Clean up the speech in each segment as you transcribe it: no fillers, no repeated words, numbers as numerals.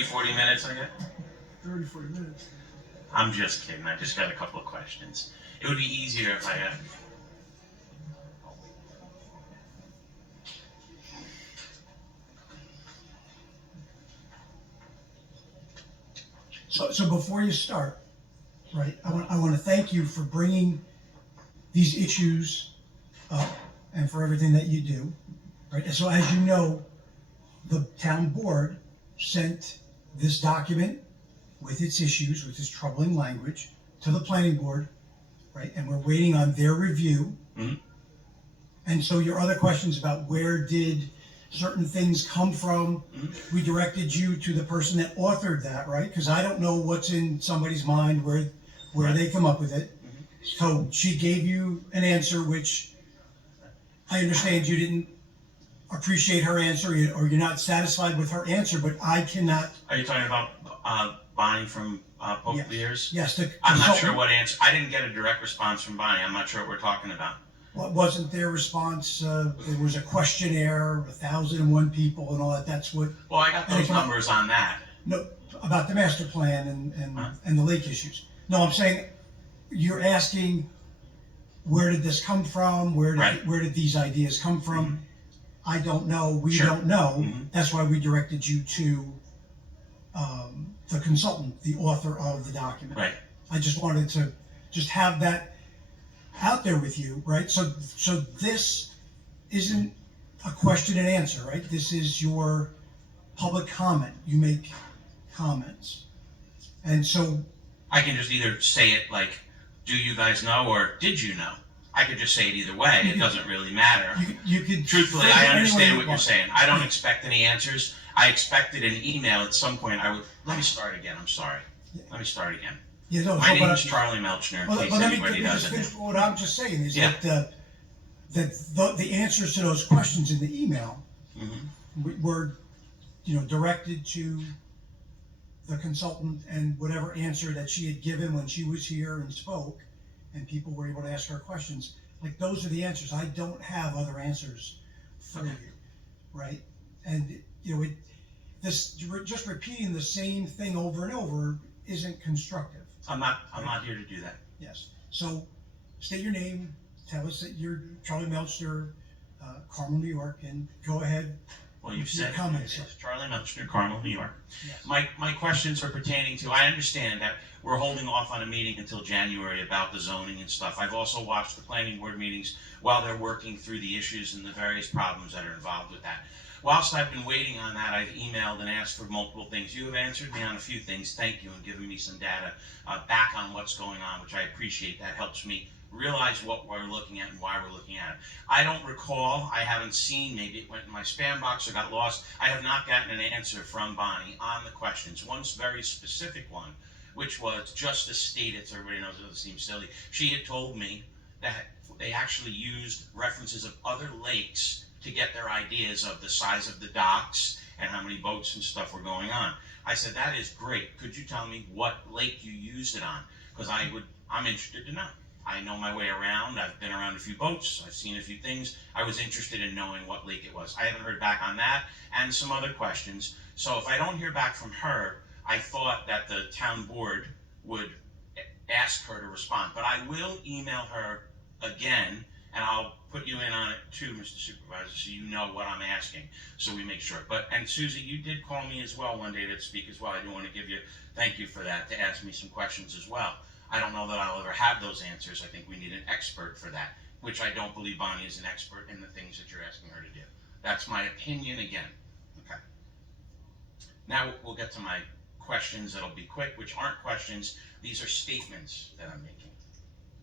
40 minutes, I guess? 30, 40 minutes. I'm just kidding. I just got a couple of questions. It would be easier if I had. So before you start, right, I want to thank you for bringing these issues up and for everything that you do, right? And so as you know, the town board sent this document with its issues, with its troubling language, to the planning board, right? And we're waiting on their review. Mhm. And so your other questions about where did certain things come from, we directed you to the person that authored that, right? Because I don't know what's in somebody's mind, where Right. they come up with it. So she gave you an answer, which I understand you didn't appreciate her answer, or you're not satisfied with her answer, but I cannot. Are you talking about Bonnie from Yes. Years? Yes, the I'm not sure consultant. what answer. I didn't get a direct response from Bonnie. I'm not sure what we're talking about. What wasn't their response? There was a questionnaire, 1,001 people, and all that. That's what. Well, I got those numbers on that. No, about the master plan and the lake issues. No, I'm saying you're asking, where did this come from? Right. Where did these ideas come from? I don't know. We Sure. don't know. Mhm. That's why we directed you to the consultant, the author of the document. Right. I just wanted to just have that out there with you, right? So this isn't a question and answer, right? This is your public comment. You make comments. And so I can just either say it like, "Do you guys know?" or "Did you know?" I could just say it either way. It doesn't really matter. you could Truthfully, phrase it I any way understand you what you're want. saying. I don't expect any answers. I expected an email at some point. Let me start again. I'm sorry. Let me start again. You know, My but- name is Charlie Melchner, in But case let me anybody just doesn't finish know. what I'm just saying is Yeah. that the answers to those questions in the email Mhm. were, directed to the consultant, and whatever answer that she had given when she was here and spoke, and people were able to ask her questions. Like, those are the answers. I don't have other answers for Okay. you, right? And this just repeating the same thing over and over isn't constructive. I'm not here to do that. Yes. So state your name, tell us that you're Charlie Melchner, Carmel, New York, and go ahead. Well, you've with your said comments. it's Charlie Melchner, Carmel, New York. Yes. My questions are pertaining to, I understand that we're holding off on a meeting until January about the zoning and stuff. I've also watched the planning board meetings while they're working through the issues and the various problems that are involved with that. Whilst I've been waiting on that, I've emailed and asked for multiple things. You have answered me on a few things. Thank you, and given me some data back on what's going on, which I appreciate. That helps me realize what we're looking at and why we're looking at it. I don't recall, I haven't seen, maybe it went in my spam box or got lost. I have not gotten an answer from Bonnie on the questions. One very specific one, which was just to state it so everybody knows, it seems silly. She had told me that they actually used references of other lakes to get their ideas of the size of the docks and how many boats and stuff were going on. I said, that is great. Could you tell me what lake you used it on? Because I'm interested to know. I know my way around. I've been around a few boats. I've seen a few things. I was interested in knowing what lake it was. I haven't heard back on that and some other questions. So if I don't hear back from her, I thought that the town board would ask her to respond. But I will email her again, and I'll put you in on it too, Mr. Supervisor, so you know what I'm asking, so we make sure. And Susie, you did call me as well one day to speak as well. I do want to thank you for that, to ask me some questions as well. I don't know that I'll ever have those answers. I think we need an expert for that, which I don't believe Bonnie is an expert in the things that you're asking her to do. That's my opinion again. Okay. Now we'll get to my questions that'll be quick, which aren't questions. These are statements that I'm making.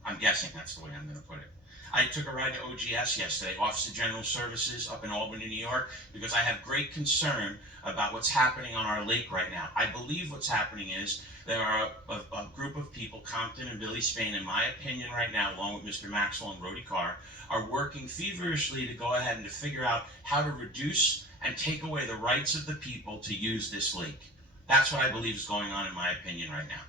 I'm guessing that's the way I'm going to put it. I took a ride to OGS yesterday, Office of General Services up in Albany, New York, because I have great concern about what's happening on our lake right now. I believe what's happening is there are a group of people, Compton and Billy Spain, in my opinion right now, along with Mr. Maxwell and Brody Carr, are working feverishly to go ahead and to figure out how to reduce and take away the rights of the people to use this lake. That's what I believe is going on, in my opinion right now.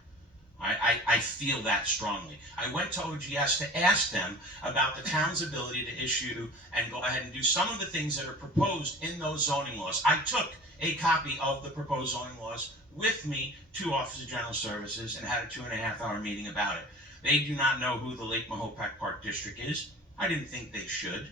I feel that strongly. I went to OGS to ask them about the town's ability to issue and go ahead and do some of the things that are proposed in those zoning laws. I took a copy of the proposed zoning laws with me to Office of General Services and had a 2.5-hour meeting about it. They do not know who the Lake Mahopac Park District is. I didn't think they should.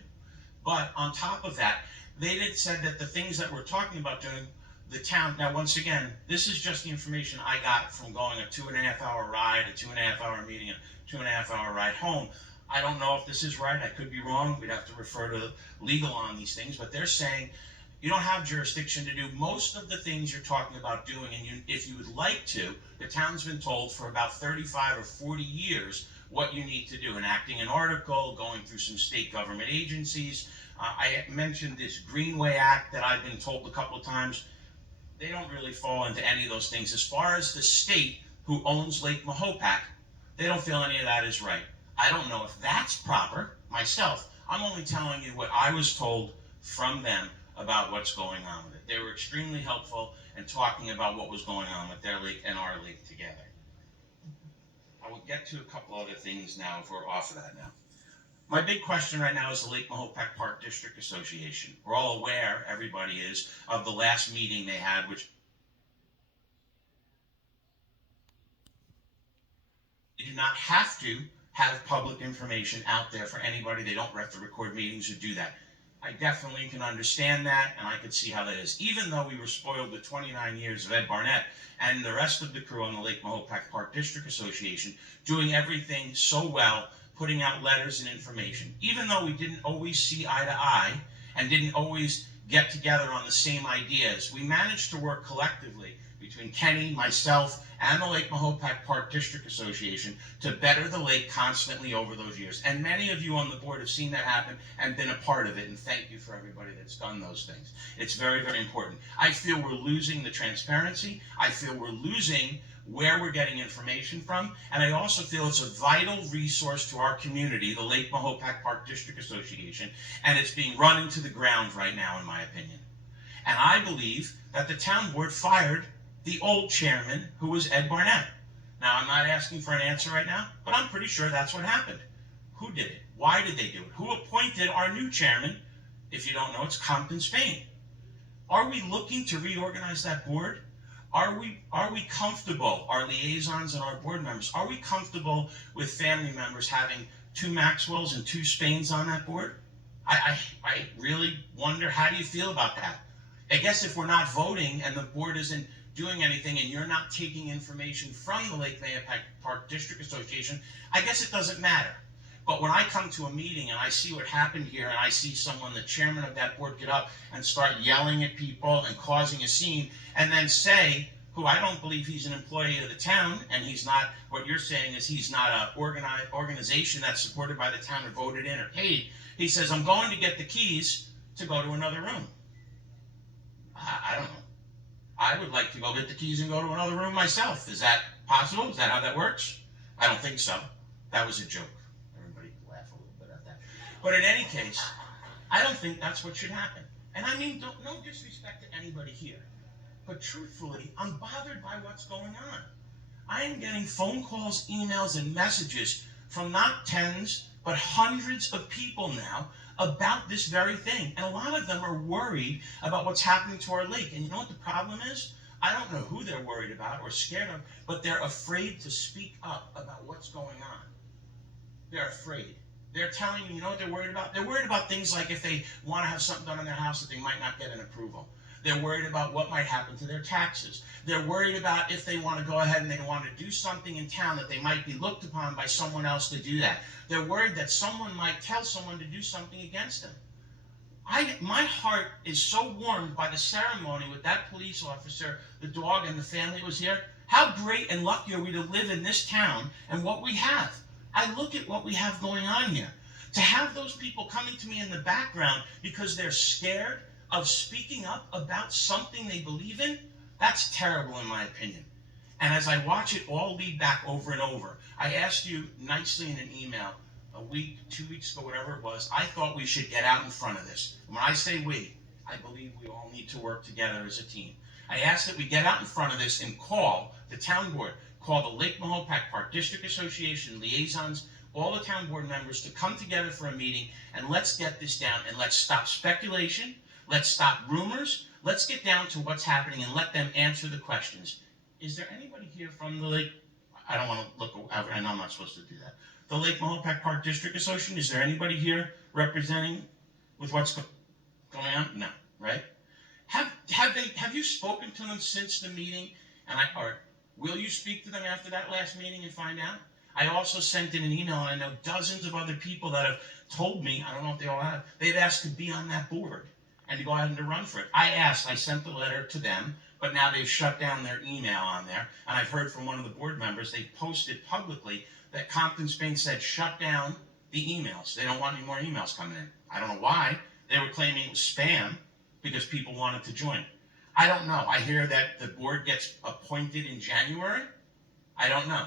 But on top of that, they said that the things that we're talking about doing, the town, now once again, this is just the information I got from going a 2.5-hour ride, a 2.5-hour meeting, a 2.5-hour ride home. I don't know if this is right. I could be wrong. We'd have to refer to legal on these things, but they're saying you don't have jurisdiction to do most of the things you're talking about doing, and if you would like to, the town's been told for about 35 or 40 years what you need to do, enacting an article, going through some state government agencies. I mentioned this Greenway Act that I've been told a couple of times. They don't really fall into any of those things. As far as the state who owns Lake Mahopac, they don't feel any of that is right. I don't know if that's proper myself. I'm only telling you what I was told from them about what's going on with it. They were extremely helpful in talking about what was going on with their lake and our lake together. I will get to a couple other things now if we're off of that now. My big question right now is the Lake Mahopac Park District Association. We're all aware, everybody is, of the last meeting they had, which they do not have to have public information out there for anybody. They don't have to record meetings or do that. I definitely can understand that, and I could see how that is. Even though we were spoiled with 29 years of Ed Barnett and the rest of the crew on the Lake Mahopac Park District Association doing everything so well, putting out letters and information. Even though we didn't always see eye to eye and didn't always get together on the same ideas, we managed to work collectively between Kenny, myself, and the Lake Mahopac Park District Association to better the lake constantly over those years. And many of you on the board have seen that happen and been a part of it, and thank you for everybody that's done those things. It's very, very important. I feel we're losing the transparency. I feel we're losing where we're getting information from, and I also feel it's a vital resource to our community, the Lake Mahopac Park District Association, and it's being run into the ground right now, in my opinion. And I believe that the town board fired the old chairman, who was Ed Barnett. Now, I'm not asking for an answer right now, but I'm pretty sure that's what happened. Who did it? Why did they do it? Who appointed our new chairman? If you don't know, it's Compton Spain. Are we looking to reorganize that board? Are we comfortable, our liaisons and our board members, are we comfortable with family members having 2 Maxwells and 2 Spains on that board? I really wonder, how do you feel about that? I guess if we're not voting and the board isn't doing anything and you're not taking information from the Lake Mahopac Park District Association, I guess it doesn't matter. But when I come to a meeting and I see what happened here and I see someone, the chairman of that board, get up and start yelling at people and causing a scene and then say, who I don't believe he's an employee of the town, and he's not, what you're saying is he's not an organization that's supported by the town or voted in or paid. He says, I'm going to get the keys to go to another room. I don't know. I would like to go get the keys and go to another room myself. Is that possible? Is that how that works? I don't think so. That was a joke. Everybody laugh a little bit at that. But in any case, I don't think that's what should happen. And I mean, no disrespect to anybody here. But truthfully, I'm bothered by what's going on. I am getting phone calls, emails, and messages from not tens, but hundreds of people now about this very thing. And a lot of them are worried about what's happening to our lake. And you know what the problem is? I don't know who they're worried about or scared of, but they're afraid to speak up about what's going on. They're afraid. They're telling you know what they're worried about? They're worried about things like if they want to have something done in their house that they might not get an approval. They're worried about what might happen to their taxes. They're worried about if they want to go ahead and they want to do something in town that they might be looked upon by someone else to do that. They're worried that someone might tell someone to do something against them. My heart is so warmed by the ceremony with that police officer, the dog, and the family that was here. How great and lucky are we to live in this town and what we have? I look at what we have going on here. To have those people coming to me in the background because they're scared of speaking up about something they believe in, that's terrible in my opinion. And as I watch it all lead back over and over, I asked you nicely in an email a week, 2 weeks ago, whatever it was, I thought we should get out in front of this. And when I say we, I believe we all need to work together as a team. I asked that we get out in front of this and call the town board, call the Lake Mahopac Park District Association liaisons, all the town board members to come together for a meeting, and let's get this down and let's stop speculation. Let's stop rumors. Let's get down to what's happening and let them answer the questions. Is there anybody here from the Lake? I don't want to look. I know I'm not supposed to do that. The Lake Mahopac Park District Association. Is there anybody here representing with what's going on? No, right? Have you spoken to them since the meeting? Or will you speak to them after that last meeting and find out? I also sent in an email, and I know dozens of other people that have told me, I don't know if they all have, they've asked to be on that board and to go ahead and to run for it. I sent the letter to them, but now they've shut down their email on there. And I've heard from one of the board members, they posted publicly that Compton Spain said shut down the emails. They don't want any more emails coming in. I don't know why. They were claiming it was spam because people wanted to join. I don't know. I hear that the board gets appointed in January. I don't know.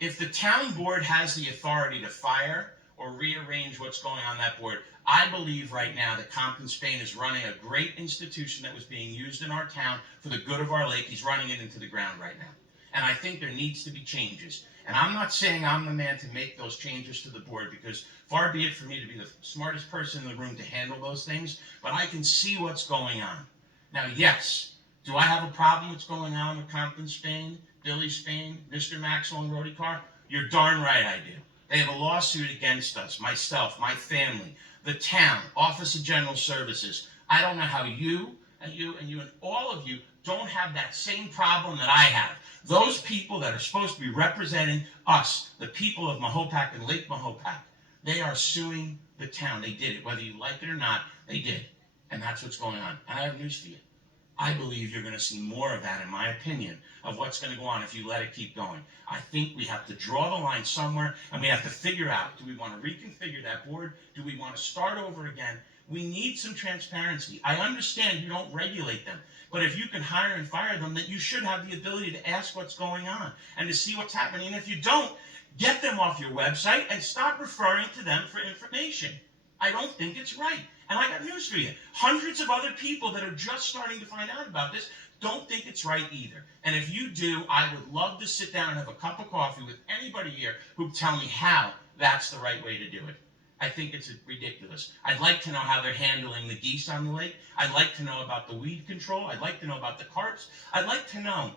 If the town board has the authority to fire or rearrange what's going on that board, I believe right now that Compton Spain is running a great institution that was being used in our town for the good of our lake. He's running it into the ground right now. And I think there needs to be changes. And I'm not saying I'm the man to make those changes to the board, because far be it for me to be the smartest person in the room to handle those things, but I can see what's going on. Now, yes, do I have a problem with what's going on with Compton Spain, Billy Spain, Mr. Maxwell, and Rody Carr? You're darn right I do. They have a lawsuit against us, myself, my family, the town, Office of General Services. I don't know how you and all of you don't have that same problem that I have. Those people that are supposed to be representing us, the people of Mahopac and Lake Mahopac, they are suing the town. They did it. Whether you like it or not, they did. And that's what's going on. And I have news for you. I believe you're going to see more of that, in my opinion, of what's going to go on if you let it keep going. I think we have to draw the line somewhere, and we have to figure out, do we want to reconfigure that board? Do we want to start over again? We need some transparency. I understand you don't regulate them, but if you can hire and fire them, then you should have the ability to ask what's going on and to see what's happening. And if you don't, get them off your website and stop referring to them for information. I don't think it's right. And I got news for you. Hundreds of other people that are just starting to find out about this don't think it's right either. And if you do, I would love to sit down and have a cup of coffee with anybody here who tell me how that's the right way to do it. I think it's ridiculous. I'd like to know how they're handling the geese on the lake. I'd like to know about the weed control. I'd like to know about the carps. I'd like to know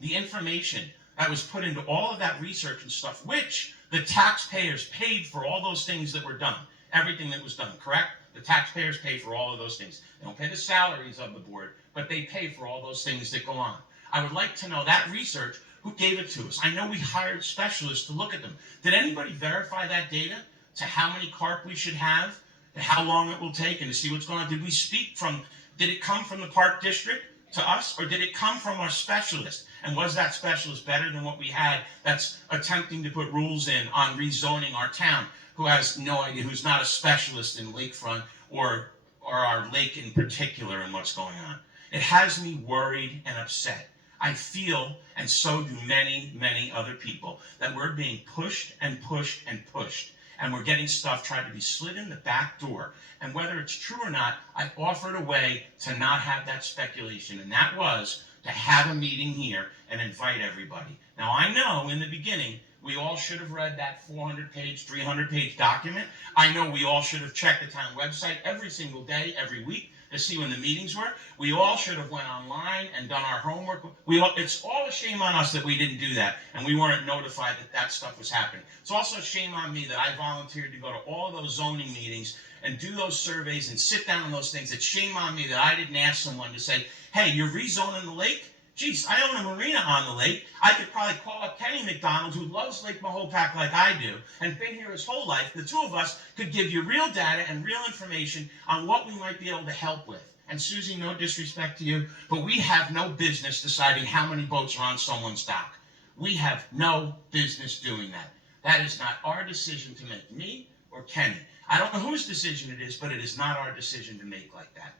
the information that was put into all of that research and stuff, which the taxpayers paid for all those things that were done. Everything that was done, correct? The taxpayers pay for all of those things. They don't pay the salaries of the board, but they pay for all those things that go on. I would like to know that research, who gave it to us. I know we hired specialists to look at them. Did anybody verify that data to how many carp we should have, to how long it will take, and to see what's going on? Did it come from the park district to us, or did it come from our specialist? And was that specialist better than what we had that's attempting to put rules in on rezoning our town, who has no idea, who's not a specialist in lakefront or our lake in particular and what's going on? It has me worried and upset. I feel, and so do many, many other people, that we're being pushed and pushed and pushed. And we're getting stuff tried to be slid in the back door. And whether it's true or not, I offered a way to not have that speculation. And that was to have a meeting here and invite everybody. Now, I know in the beginning, we all should have read that 400-page, 300-page document. I know we all should have checked the town website every single day, every week, to see when the meetings were. We all should have went online and done our homework. It's all a shame on us that we didn't do that, and we weren't notified that that stuff was happening. It's also a shame on me that I volunteered to go to all of those zoning meetings and do those surveys and sit down on those things. It's shame on me that I didn't ask someone to say, hey, you're rezoning the lake? Geez, I own a marina on the lake. I could probably call up Kenny McDonald, who loves Lake Mahopac like I do, and been here his whole life. The two of us could give you real data and real information on what we might be able to help with. And Susie, no disrespect to you, but we have no business deciding how many boats are on someone's dock. We have no business doing that. That is not our decision to make, me or Kenny. I don't know whose decision it is, but it is not our decision to make like that.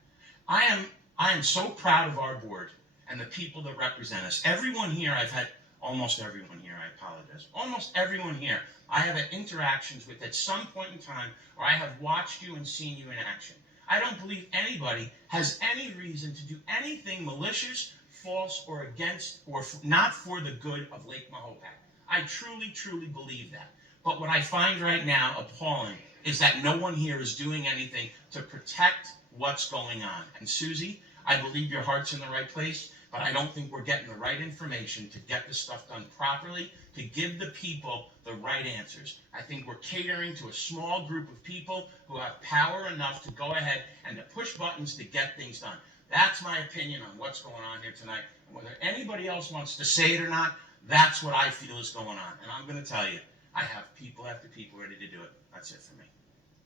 I am so proud of our board and the people that represent us. Everyone here, I've had, almost everyone here, I apologize, almost everyone here, I have had interactions with at some point in time, or I have watched you and seen you in action. I don't believe anybody has any reason to do anything malicious, false, or against, or not for the good of Lake Mahopac. I truly, truly believe that. But what I find right now appalling is that no one here is doing anything to protect what's going on. And Susie, I believe your heart's in the right place, but I don't think we're getting the right information to get this stuff done properly, to give the people the right answers. I think we're catering to a small group of people who have power enough to go ahead and to push buttons to get things done. That's my opinion on what's going on here tonight. Whether anybody else wants to say it or not, that's what I feel is going on. And I'm going to tell you, I have people after people ready to do it. That's it for me.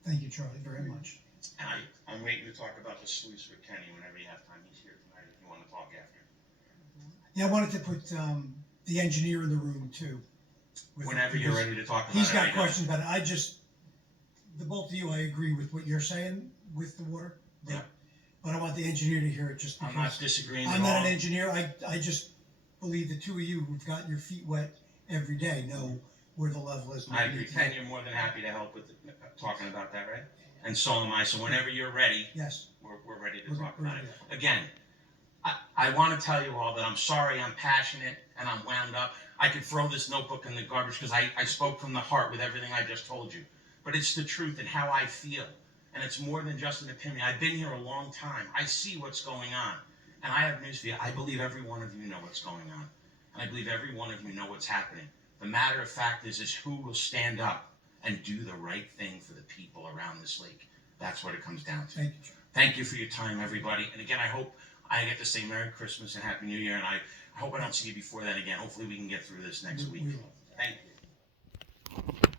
Thank you, Charlie, very much. And I'm waiting to talk about the sluice with Kenny whenever you have time. He's here tonight if you want to talk after. Yeah, I wanted to put the engineer in the room too. Whenever you're ready to talk about it. He's got questions about it. The both of you, I agree with what you're saying with the water. Yeah. But I want the engineer to hear it just because. I'm not disagreeing at all. I'm not an engineer. I just believe the two of you who've got your feet wet every day know where the level is. I agree. Ken, you're more than happy to help with talking about that, right? And so am I. So whenever you're ready, yes, we're ready to talk about it. Again, I want to tell you all that I'm sorry, I'm passionate, and I'm wound up. I could throw this notebook in the garbage because I spoke from the heart with everything I just told you. But it's the truth and how I feel. And it's more than just an opinion. I've been here a long time. I see what's going on. And I have news for you. I believe every one of you know what's going on. And I believe every one of you know what's happening. The matter of fact is who will stand up and do the right thing for the people around this lake. That's what it comes down to. Thank you. Thank you for your time, everybody. And again, I hope I get to say Merry Christmas and Happy New Year. And I hope I don't see you before then again. Hopefully we can get through this next week. We will. Thank you.